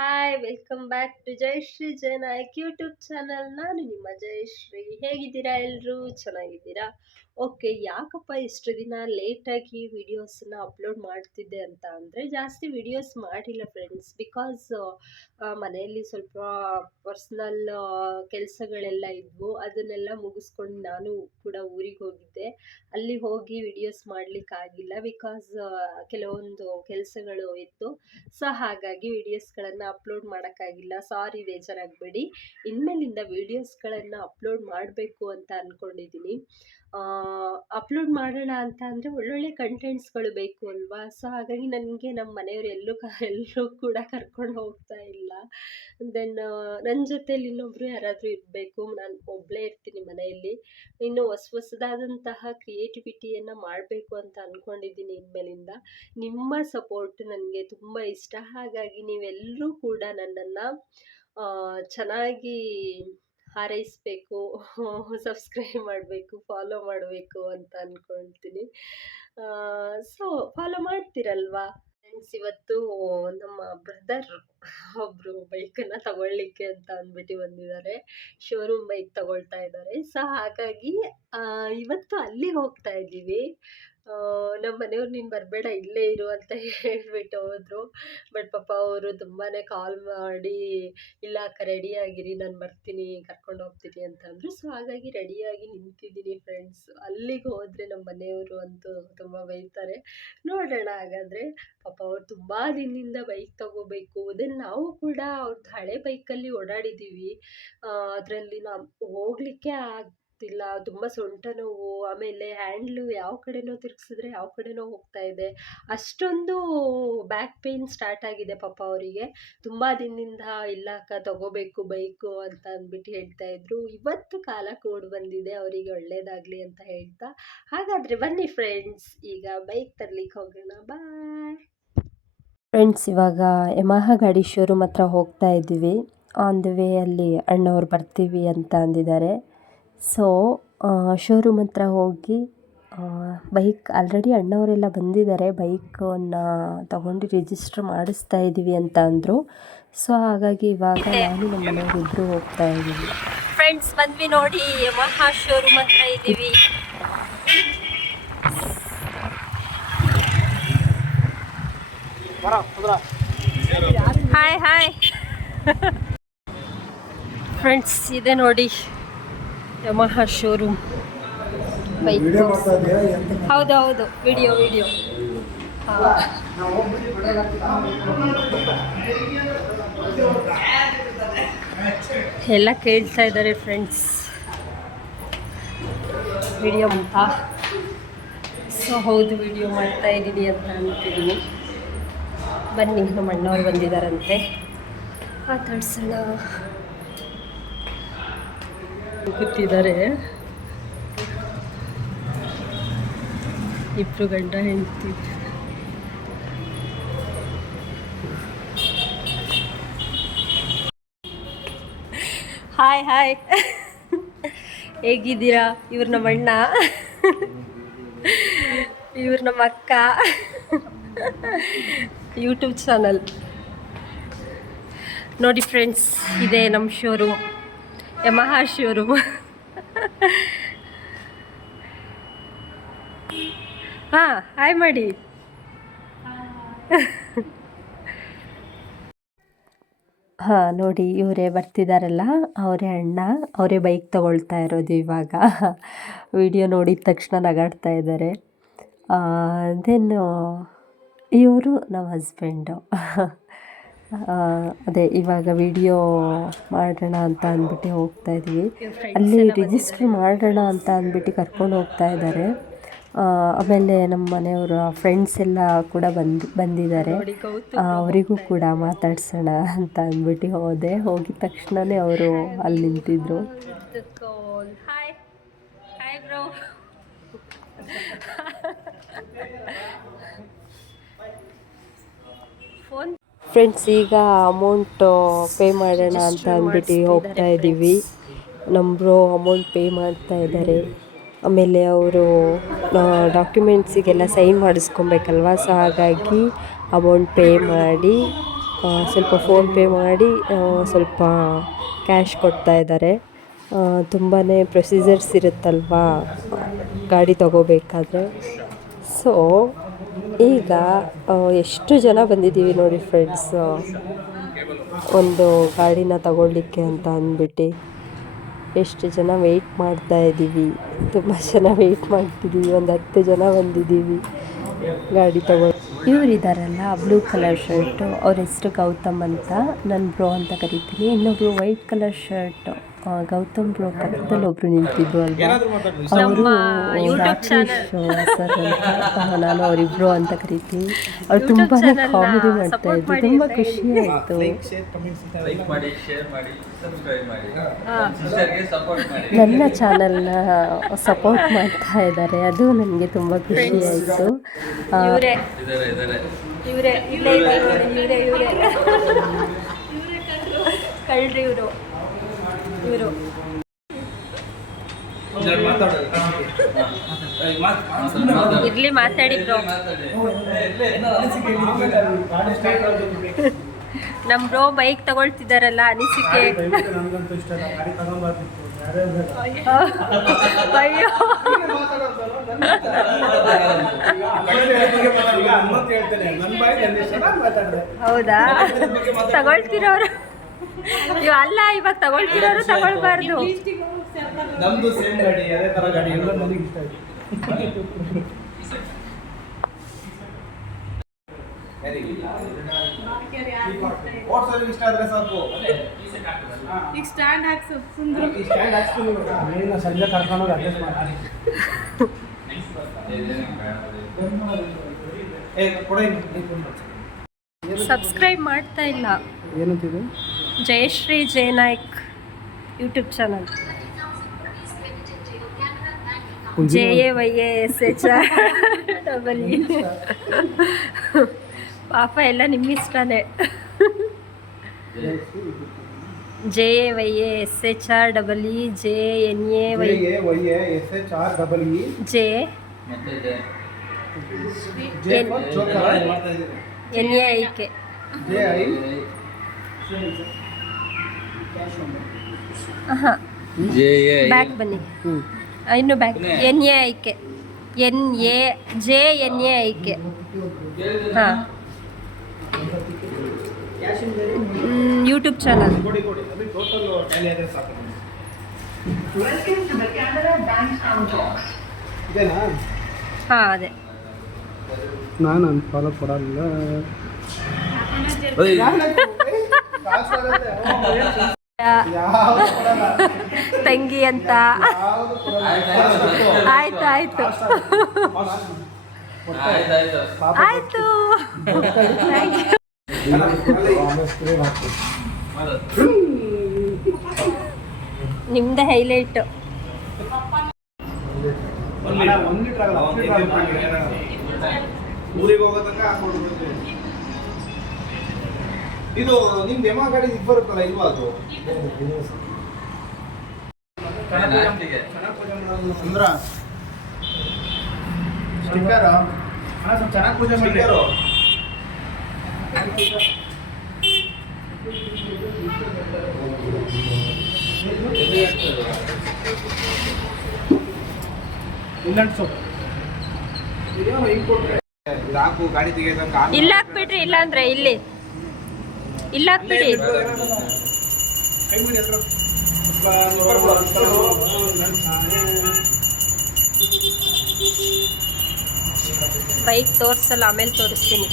Hi welcome back to Jayashree Jayanayak YouTube channel. ನಾನು ನಿಮ್ಮ ಜಯಶ್ರೀ. ಹೇಗಿದ್ದೀರಾ ಎಲ್ಲರೂ? ಚೆನ್ನಾಗಿದ್ದೀರಾ? ಓಕೆ, ಯಾಕಪ್ಪ ಇಷ್ಟು ದಿನ ಲೇಟಾಗಿ ವಿಡಿಯೋಸನ್ನ ಅಪ್ಲೋಡ್ ಮಾಡ್ತಿದ್ದೆ ಅಂತ ಅಂದರೆ, ಜಾಸ್ತಿ ವಿಡಿಯೋಸ್ ಮಾಡಿಲ್ಲ ಫ್ರೆಂಡ್ಸ್. ಬಿಕಾಸ್ ಮನೆಯಲ್ಲಿ ಸ್ವಲ್ಪ ಪರ್ಸ್ನಲ್ ಕೆಲಸಗಳೆಲ್ಲ ಇದ್ವು. ಅದನ್ನೆಲ್ಲ ಮುಗಿಸ್ಕೊಂಡು ನಾನು ಕೂಡ ಊರಿಗೆ ಹೋಗಿದ್ದೆ. ಅಲ್ಲಿ ಹೋಗಿ ವಿಡಿಯೋಸ್ ಮಾಡಲಿಕ್ಕಾಗಿಲ್ಲ. ಬಿಕಾಸ್ ಕೆಲವೊಂದು ಕೆಲಸಗಳು ಇತ್ತು. ಸೊ ಹಾಗಾಗಿ ವಿಡಿಯೋಸ್ಗಳನ್ನು ಅಪ್ಲೋಡ್ ಮಾಡೋಕ್ಕಾಗಿಲ್ಲ. ಸಾರಿ, ಬೇಜಾರಾಗಬೇಡಿ. ಇನ್ಮೇಲಿಂದ ವೀಡಿಯೋಸ್ಗಳನ್ನು ಅಪ್ಲೋಡ್ ಮಾಡಬೇಕು ಅಂತ ಅಂದ್ಕೊಂಡಿದ್ದೀನಿ. ಅಪ್ಲೋಡ್ ಮಾಡೋಣ ಅಂತ ಅಂದರೆ ಒಳ್ಳೊಳ್ಳೆ ಕಂಟೆಂಟ್ಸ್ಗಳು ಬೇಕು ಅಲ್ವಾ? ಸೊ ಹಾಗಾಗಿ ನನಗೆ ನಮ್ಮ ಮನೆಯವರು ಎಲ್ಲರೂ ಕೂಡ ಕರ್ಕೊಂಡು ಹೋಗ್ತಾ ಇಲ್ಲ. ದೆನ್ ನನ್ನ ಜೊತೇಲಿ ಇನ್ನೊಬ್ಬರು ಯಾರಾದರೂ ಇರಬೇಕು. ನಾನು ಒಬ್ಬಳೇ ಇರ್ತೀನಿ ಮನೆಯಲ್ಲಿ. ಇನ್ನು ಹೊಸದಾದಂತಹ ಕ್ರಿಯೇಟಿವಿಟಿಯನ್ನು ಮಾಡಬೇಕು ಅಂತ ಅಂದ್ಕೊಂಡಿದ್ದೀನಿ ಇನ್ಮೇಲಿಂದ. ನಿಮ್ಮ ಸಪೋರ್ಟ್ ನನಗೆ ತುಂಬ ಇಷ್ಟ. ಹಾಗಾಗಿ ನೀವೆಲ್ಲರೂ ಕೂಡ ನನ್ನನ್ನು ಚೆನ್ನಾಗಿ ಹಾರೈಸಬೇಕು, ಸಬ್ಸ್ಕ್ರೈಬ್ ಮಾಡಬೇಕು, ಫಾಲೋ ಮಾಡಬೇಕು ಅಂತ ಅಂದ್ಕೊಳ್ತೀನಿ. ಸೊ ಫಾಲೋ ಮಾಡ್ತೀರಲ್ವಾ ಫ್ರೆಂಡ್ಸ್? ಇವತ್ತು ನಮ್ಮ ಬ್ರದರ್ ಒಬ್ಬರು ಬೈಕನ್ನು ತಗೊಳ್ಳಿಕ್ಕೆ ಅಂತ ಅಂದ್ಬಿಟ್ಟು ಬಂದಿದ್ದಾರೆ. ಶೋರೂಮ್ ಬೈಕ್ ತಗೊಳ್ತಾ ಇದ್ದಾರೆ. ಸೊ ಹಾಗಾಗಿ ಇವತ್ತು ಅಲ್ಲಿಗೆ ಹೋಗ್ತಾ ಇದ್ದೀವಿ. ನಮ್ಮ ಮನೆಯವ್ರು ನೀನು ಬರಬೇಡ, ಇಲ್ಲೇ ಇರು ಅಂತ ಹೇಳ್ಬಿಟ್ಟು ಹೋದರು. ಬಟ್ ಪಾಪ ಅವರು ತುಂಬಾ ಕಾಲ್ ಮಾಡಿ, ಇಲ್ಲ ಅಕ್ಕ ರೆಡಿಯಾಗಿರಿ, ನಾನು ಬರ್ತೀನಿ, ಕರ್ಕೊಂಡು ಹೋಗ್ತೀನಿ ಅಂತಂದರು. ಸೊ ಹಾಗಾಗಿ ರೆಡಿಯಾಗಿ ನಿಂತಿದ್ದೀನಿ ಫ್ರೆಂಡ್ಸ್. ಅಲ್ಲಿಗೆ ಹೋದರೆ ನಮ್ಮ ಮನೆಯವರು ಅಂತೂ ತುಂಬ ಬೈತಾರೆ. ನೋಡೋಣ ಹಾಗಾದರೆ. ಪಾಪ ಅವ್ರು ತುಂಬ ದಿನದಿಂದ ಬೈಕ್ ತಗೋಬೇಕು. ದೆನ್ ನಾವು ಕೂಡ ಅವ್ರದ್ದು ಹಳೆ ಬೈಕಲ್ಲಿ ಓಡಾಡಿದ್ದೀವಿ. ಅದರಲ್ಲಿ ನಾವು ಹೋಗಲಿಕ್ಕೆ ಆಗ್ತಿಲ್ಲ. ತುಂಬ ಸೊಂಟ ನೋವು, ಆಮೇಲೆ ಹ್ಯಾಂಡ್ಲು ಯಾವ ಕಡೆನೋ ತಿರುಗಿಸಿದ್ರೆ ಯಾವ ಕಡೆನೋ ಹೋಗ್ತಾ ಇದೆ. ಅಷ್ಟೊಂದು ಬ್ಯಾಕ್ ಪೇಯ್ನ್ ಸ್ಟಾರ್ಟ್ ಆಗಿದೆ ಪಾಪ ಅವರಿಗೆ. ತುಂಬ ದಿನದಿಂದ ಇಲ್ಲ ಅಕ್ಕ ತಗೋಬೇಕು ಬೈಕು ಅಂತ ಅಂದ್ಬಿಟ್ಟು ಹೇಳ್ತಾ ಇದ್ರು. ಇವತ್ತು ಕಾಲ ಕೂಡಿ ಬಂದಿದೆ, ಅವರಿಗೆ ಒಳ್ಳೇದಾಗಲಿ ಅಂತ ಹೇಳ್ತಾ. ಹಾಗಾದರೆ ಬನ್ನಿ ಫ್ರೆಂಡ್ಸ್, ಈಗ ಬೈಕ್ ತರ್ಲಿಕ್ಕೆ ಹೋಗೋಣ. Bye friends. ಇವಾಗ ಯಮಹ ಗಾಡಿ ಶೋರೂಮ್ ಹತ್ರ ಹೋಗ್ತಾ ಇದ್ದೀವಿ. ಆನ್ ದ ವೇ ಅಲ್ಲಿ ಅಣ್ಣವ್ರು ಬರ್ತೀವಿ ಅಂತ ಅಂದಿದ್ದಾರೆ. ಸೊ ಶೋರೂಮ್ ಹತ್ರ ಹೋಗಿ ಬೈಕ್ ಆಲ್ರೆಡಿ ಅಣ್ಣವರೆಲ್ಲ ಬಂದಿದ್ದಾರೆ. ಬೈಕನ್ನು ತಗೊಂಡು ರಿಜಿಸ್ಟರ್ ಮಾಡಿಸ್ತಾ ಇದ್ದೀವಿ ಅಂತ ಅಂದರು. ಸೊ ಹಾಗಾಗಿ ಇವಾಗ ನಾನು ನಮ್ಮ ಮನೆಯವರಿಬ್ಬರು ಹೋಗ್ತಾ ಇದ್ದೀವಿ. ಫ್ರೆಂಡ್ಸ್, ಬಂದ್ವಿ ನೋಡಿ, ಯಮಹ ಶೋರೂಮ್ ಹತ್ರ ಇದ್ದೀವಿ. ಹಾಯ್ ಹಾಯ್ ಫ್ರೆಂಡ್ಸ್, ಇದೆ ನೋಡಿ ಯಮಹ ಶೋರೂಮ್. ಬೈಕ್ ಹೌದು, ವಿಡಿಯೋ ಎಲ್ಲ ಕೇಳ್ತಾ ಇದ್ದಾರೆ ಫ್ರೆಂಡ್ಸ್, ವಿಡಿಯೋ ಅಂತ. ಸೊ ಹೌದು, ವಿಡಿಯೋ ಮಾಡ್ತಾ ಇದ್ದೀನಿ ಅಂತ ಅಂತಿದ್ದೀನಿ. ಬನ್ನಿ, ನಮ್ಮ ಅಣ್ಣವ್ರು ಬಂದಿದ್ದಾರಂತೆ, ಮಾತಾಡ್ಸೋಣ. ಕೂತಿದ್ದಾರೆ ಇಬ್ಬರು ಗಂಡ ಹೆಂಡತಿ. ಹಾಯ್ ಹೇಗಿದ್ದೀರಾ? ಇವ್ರು ನಮ್ಮ ಅಣ್ಣ, ಇವ್ರು ನಮ್ಮ ಅಕ್ಕ. ಯೂಟ್ಯೂಬ್ ಚಾನಲ್ ನೋಡಿ ಫ್ರೆಂಡ್ಸ್, ಇದೆ ನಮ್ಮ ಶೋರೂಮ್, ಯಮಹ ಶೋರೂಮ್. ಹಾಂ, ಹಾಯ್ ಮಾಡಿ. ಹಾಂ ನೋಡಿ, ಇವರೇ ಬರ್ತಿದ್ದಾರಲ್ಲ, ಅವರೇ ಅಣ್ಣ. ಅವರೇ ಬೈಕ್ ತಗೊಳ್ತಾ ಇರೋದು ಇವಾಗ. ವಿಡಿಯೋ ನೋಡಿದ ತಕ್ಷಣ ನಗಾಡ್ತಾ ಇದ್ದಾರೆ. ದೆನ್ ಇವರು ನಮ್ಮ ಹಸ್ಬೆಂಡು. ಅದೇ ಇವಾಗ ವಿಡಿಯೋ ಮಾಡೋಣ ಅಂತ ಅಂದ್ಬಿಟ್ಟು ಹೋಗ್ತಾ ಇದ್ದೀವಿ. ಅಲ್ಲಿ ರಿಜಿಸ್ಟ್ರ್ ಮಾಡೋಣ ಅಂತ ಅಂದ್ಬಿಟ್ಟು ಕರ್ಕೊಂಡು ಹೋಗ್ತಾ ಇದ್ದಾರೆ. ಆಮೇಲೆ ನಮ್ಮ ಮನೆಯವರ ಫ್ರೆಂಡ್ಸ್ ಎಲ್ಲ ಕೂಡ ಬಂದಿದ್ದಾರೆ. ಅವರಿಗೂ ಕೂಡ ಮಾತಾಡ್ಸೋಣ ಅಂತ ಅಂದ್ಬಿಟ್ಟು ಹೋಗಿದ ತಕ್ಷಣವೇ ಅವರು ಅಲ್ಲಿ ನಿಂತಿದ್ರು. ಫ್ರೆಂಡ್ಸ್, ಈಗ ಅಮೌಂಟ್ ಪೇ ಮಾಡೋಣ ಅಂತ ಅಂದ್ಬಿಟ್ಟು ಹೋಗ್ತಾ ಇದ್ದೀವಿ. ನಮ್ಮ ಬ್ರೋ ಅಮೌಂಟ್ ಪೇ ಮಾಡ್ತಾ ಇದ್ದಾರೆ. ಆಮೇಲೆ ಅವರು ಡಾಕ್ಯುಮೆಂಟ್ಸಿಗೆಲ್ಲ ಸೈನ್ ಮಾಡಿಸ್ಕೊಬೇಕಲ್ವ. ಸೊ ಹಾಗಾಗಿ ಅಮೌಂಟ್ ಪೇ ಮಾಡಿ ಸ್ವಲ್ಪ ಫೋನ್ಪೇ ಮಾಡಿ ಸ್ವಲ್ಪ ಕ್ಯಾಶ್ ಕೊಡ್ತಾ ಇದ್ದಾರೆ. ತುಂಬಾ ಪ್ರೊಸೀಜರ್ಸ್ ಇರುತ್ತಲ್ವಾ ಗಾಡಿ ತಗೋಬೇಕಾದ್ರೆ. ಸೊ ಈಗ ಎಷ್ಟು ಜನ ಬಂದಿದ್ದೀವಿ ನೋಡಿ ಫ್ರೆಂಡ್ಸ್, ಒಂದು ಗಾಡಿನ ತಗೊಳ್ಳಿಕ್ಕೆ ಅಂತ ಅಂದ್ಬಿಟ್ಟು ಎಷ್ಟು ಜನ ವೆಯ್ಟ್ ಮಾಡ್ತಾ ಇದ್ದೀವಿ. ತುಂಬ ಜನ ವೆಯ್ಟ್ ಮಾಡ್ತಿದ್ದೀವಿ, ಒಂದು 10 ಜನ ಬಂದಿದ್ದೀವಿ ಗಾಡಿ ತಗೊಳ್ಳಿ. ಇವರಿದ್ದಾರಲ್ಲ ಬ್ಲೂ ಕಲರ್ ಶರ್ಟು, ಅವ್ರ ಹೆಸರು ಗೌತಮ್ ಅಂತ, ನನ್ನ ಬ್ರೋ ಅಂತ ಕರಿತೀನಿ. ಇನ್ನೊಬ್ರು white colour shirt Gautam bro ಪಕ್ಕದಲ್ಲಿ ಒಬ್ರು ನಿಂತಿದ್ರು ಅಲ್ವಾ, ಅವರು ರಾಕೇಶ್ ಸರ್ ಅಂತ, ನಾನು ಅವರಿಬ್ರು ಅಂತ ಕರಿತೀನಿ. ಅವ್ರು ತುಂಬಾ ಕಾಮಿಡಿ ಮಾಡ್ತಾ ಇದ್ರು, ತುಂಬ ಖುಷಿ ಆಯಿತು. ನನ್ನ ಚಾನಲ್ನ ಸಪೋರ್ಟ್ ಮಾಡ್ತಾ ಇದ್ದಾರೆ, ಅದು ನನಗೆ ತುಂಬ ಖುಷಿ ಆಯಿತು. ಕಳ್ರಿ ಇವರು ಇರ್ಲಿ ಮಾತಾಡಿ ಬ್ರೋ. ನಮ್ ಬ್ರೋ ಬೈಕ್ ತಗೊಳ್ತಿದಾರಲ್ಲ, ಅನಿಸಿಕೆ. ಅಯ್ಯೋ ಹೌದಾ, ತಗೊಳ್ತಿರೋರು ಅಲ್ಲ, ಇವಾಗ ತಗೊಳ್ತಿರೋರು ತಗೊಳ್ಬಾರ್ದು. ನಮ್ದು ಸೇಮ್ ಗಾಡಿ, ಅದೇ ತರ ಗಾಡಿ ಎಲ್ಲ ನನಗೆ ಇಷ್ಟ ಆಯ್ತು. ಇಷ್ಟ ಆದ್ರೆ ಸಾಕು. ಈಗ ಸ್ಟ್ಯಾಂಡ್ ಹಾಕ್ಸು ಸುಂದರ, ಸ್ಟ್ಯಾಂಡ್ ಹಾಕ್ಸ್ತೀನಿ ಮೇಲಿನ ಸಂಜೆ ಕರ್ಕೊಂಡು ಹೋಗಿ ಅಡ್ಜಸ್ಟ್ ಮಾಡಿ. ಸಬ್ಸ್ಕ್ರೈಬ್ ಮಾಡ್ತಾ ಇಲ್ಲ. ಏನಂತಿದೆ? Jayashree Jaynaik YouTube channel, JAYASHREE. ಪಾಪ ಎಲ್ಲ ನಿಮ್ಮಿಷ್ಟನೇ. JAYASHREE JNAIK. ಬ್ಯಾಕ್ ಬನ್ನಿ, ಇನ್ನು ಬ್ಯಾಕ್. NAIK JNAIK. ಹಾಂ, ಯೂಟ್ಯೂಬ್ ಚಾನಲ್. ಹಾಂ ಅದೇ. ನಾನು ಫಾಲೋ ಕೊಡಲ್ಲ. ತಂಗಿ ಅಂತ. ಆಯ್ತು ಆಯ್ತು ಆಯ್ತು. ನಿಮ್ದೇ ಹೈಲೈಟ್. ಊರಿಗೆ ಹೋಗೋ ತನಕ ಇದು ನಿಮ್ದು ಎಮ್ಮ ಗಾಡಿ ಇದು ಬರುತ್ತಲ್ಲ, ಇಲ್ವಾ ಅದು? ಅಂದ್ರ ಸ್ಟಿಕ್ಕರ್ ಸ್ವಲ್ಪ ಚೆನ್ನಾಗಿ ಪೂಜೆ ಮಾಡಿದ್ರು. ಹಾಕು ಗಾಡಿ ತೆಗೆದಂಗ ಇಲ್ಲ ಹಾಕ್ಬಿಟ್ರಿ, ಇಲ್ಲ ಅಂದ್ರೆ ಇಲ್ಲಿ ಇಲ್ಲ ಹಾಕ್ಬಿಡಿ. ಬೈಕ್ ತೋರಿಸಲ್ಲ, ಆಮೇಲೆ ತೋರಿಸ್ತೀನಿ.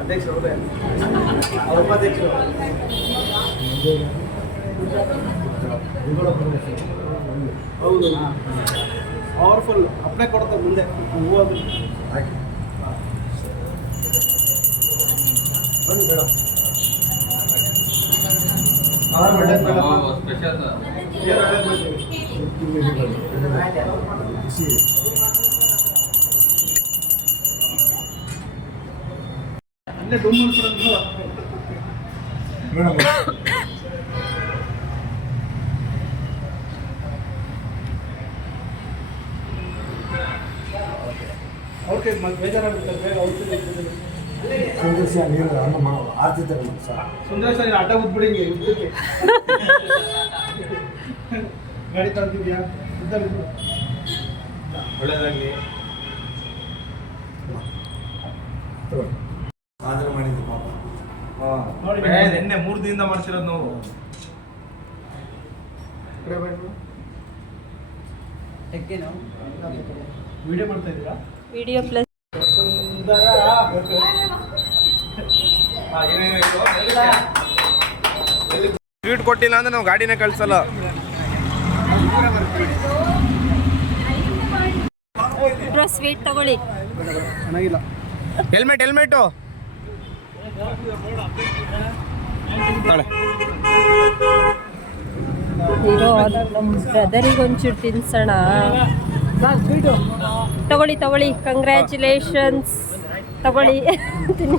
ಅಧ್ಯಕ್ಷರು ಅವ್ರ ಉಪಾಧ್ಯಕ್ಷರು ಹೌದು, ಪವರ್ಫುಲ್ ಅಪ್ಲೈ ಕೊಡ್ತಾರೆ ಮುಂದೆ ಹೂವು. ಬನ್ನಿ ಬೇಡ ಸ್ಪೆಷಲ್ ಏನು ಅಲ್ಲೇ ಡೂಮ್ ಮಾಡ್ಬಿಡೋದು. ಅವ್ರಿಗೆ ಮತ್ತೆ ಬೇಜಾರಾಗುತ್ತೆ, ಬೇಗ ಔಷಧಿ ಇರ್ತದೆ. ಸುಂದರೇಶ ನೀನು ಅಡ್ಡ ಉದ್ಬಿಡಿ ಹಿಂಗೆ ಉದ್ದಕ್ಕೆ. ಗಾಡಿ ತಂದಿದ್ಯಾ? ಒಳ್ಳೇದಾಗಲಿ. ಸಾಧನೆ ಮಾಡಿದ್ದು ಪಾಪ. ನೋಡಿ ನಿನ್ನೆ 3 ದಿನದಿಂದ ಮಾಡ್ತಿರೋದು ನಾವು. ವಿಡಿಯೋ ಮಾಡ್ತಾ ಇದ್ದೀರಾ? ವಿಡಿಯೋ ಪ್ಲಸ್ ಸುಂದರ ಸ್ವೀಟ್ ಕೊಟ್ಟಿಲ್ಲ ಅಂದ್ರೆ ನಾವು ಗಾಡಿನೇ ಕಳ್ಸಲ್ಲ. ಸ್ವೀಟ್ ತಗೊಳ್ಳಿ. ಚೆನ್ನಾಗಿಲ್ಲ. ಹೆಲ್ಮೆಟ್ ಇರೋ ನಮ್ಮ ಬ್ರದರಿಗೆ ಒಂಚೂರು ತಿನ್ಸೋಣ. ತಗೊಳ್ಳಿ ಕಂಗ್ರ್ಯಾಚುಲೇಷನ್ಸ್. ತಗೊಳ್ಳಿ ತಿನ್ನಿ.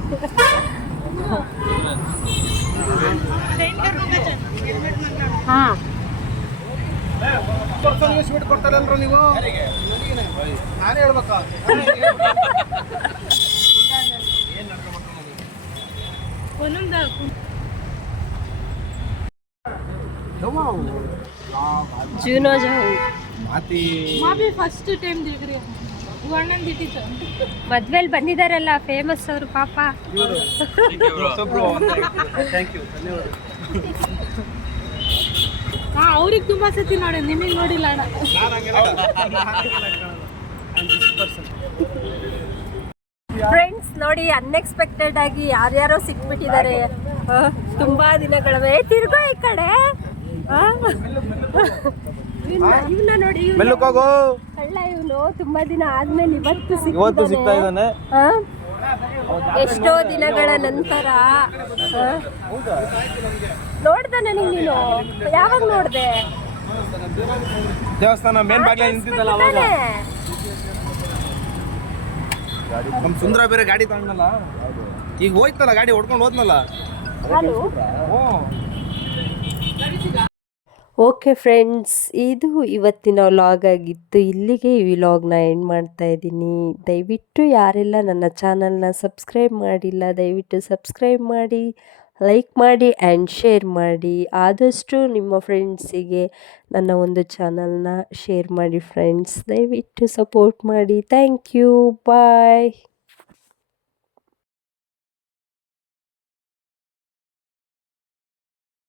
ಹಾಂ ಸ್ವೀಟ್ ಕೊಡ್ತಾರಲ್ರ ನೀವು? ನಾನೇ ಹೇಳ್ಬೇಕಾ? जूनो जाऊ ಫಸ್ಟ್ ಟೈಮ್ ದಿಗ್ರಿ ವರ್ಣನ್ ದಿಟ್ಟಿತ್ತು ಮದ್ವೆಲ್ ಬಂದಿದಾರಲ್ಲ ಫೇಮಸ್ ಅವರು ಪಾಪ. ಥ್ಯಾಂಕ್ ಯು, ಧನ್ಯವಾದ. ಹಾ ಅವ್ರಿಗೆ ತುಂಬಾ ಸತಿ ನೋಡಿ, ನಿಮಗೆ ನೋಡಿಲ್ಲ ಅಣ್ಣ. ಫ್ರೆಂಡ್ಸ್ ನೋಡಿ, ಅನ್ಎಕ್ಸ್ಪೆಕ್ಟೆಡ್ ಆಗಿ ಯಾರ್ಯಾರೋ ಸಿಕ್ಬಿಟ್ಟಿದ್ದಾರೆ. ತುಂಬಾ ದಿನಗಳ ತಿರ್ಗೋ ಈ ಕಡೆ. ಇವನ್ನ ನೋಡಿ, ಕಳ್ಳ ಇವನು. ತುಂಬಾ ದಿನ ಆದ್ಮೇಲೆ ಇವತ್ತು ಸಿಗ್ತಾ ಇದ್ದಾನೆ. ಎಷ್ಟೋ ದಿನಗಳ ನಂತರ ನೋಡ್ದೆ ನನಗೆ. ನೀನು ಯಾವಾಗ ನೋಡ್ದೆ? ದೇವಸ್ಥಾನ ಮೇನ್ ಬಾಗಿಲ ನಿಂತಿದ್ದಲ್ಲ ಅವಾಗ. ನಮ್ಮ ಸುಂದರ ಬೇರೆ ಗಾಡಿ ತಗೊಂಡಲ್ಲ, ಈಗ ಹೋಯ್ತಲ್ಲ ಗಾಡಿ ಹೊಡ್ಕೊಂಡು ಹೋದ್ನಲ್ಲ. ಓಕೆ ಫ್ರೆಂಡ್ಸ್, ಇದು ಇವತ್ತಿನ ವ್ಲಾಗ್ ಆಗಿತ್ತು. ಇಲ್ಲಿಗೆ ಈ ವ್ಲಾಗ್ನ ಎಂಡ್ ಮಾಡ್ತಾ ಇದ್ದೀನಿ. ದಯವಿಟ್ಟು ಯಾರೆಲ್ಲ ನನ್ನ ಚಾನಲ್ನ ಸಬ್ಸ್ಕ್ರೈಬ್ ಮಾಡಿಲ್ಲ, ದಯವಿಟ್ಟು ಸಬ್ಸ್ಕ್ರೈಬ್ ಮಾಡಿ, ಲೈಕ್ ಮಾಡಿ ಆ್ಯಂಡ್ ಶೇರ್ ಮಾಡಿ. ಆದಷ್ಟು ನಿಮ್ಮ ಫ್ರೆಂಡ್ಸಿಗೆ ನನ್ನ ಒಂದು ಚಾನಲ್ನ ಶೇರ್ ಮಾಡಿ ಫ್ರೆಂಡ್ಸ್. ದಯವಿಟ್ಟು ಸಪೋರ್ಟ್ ಮಾಡಿ. Thank you, bye.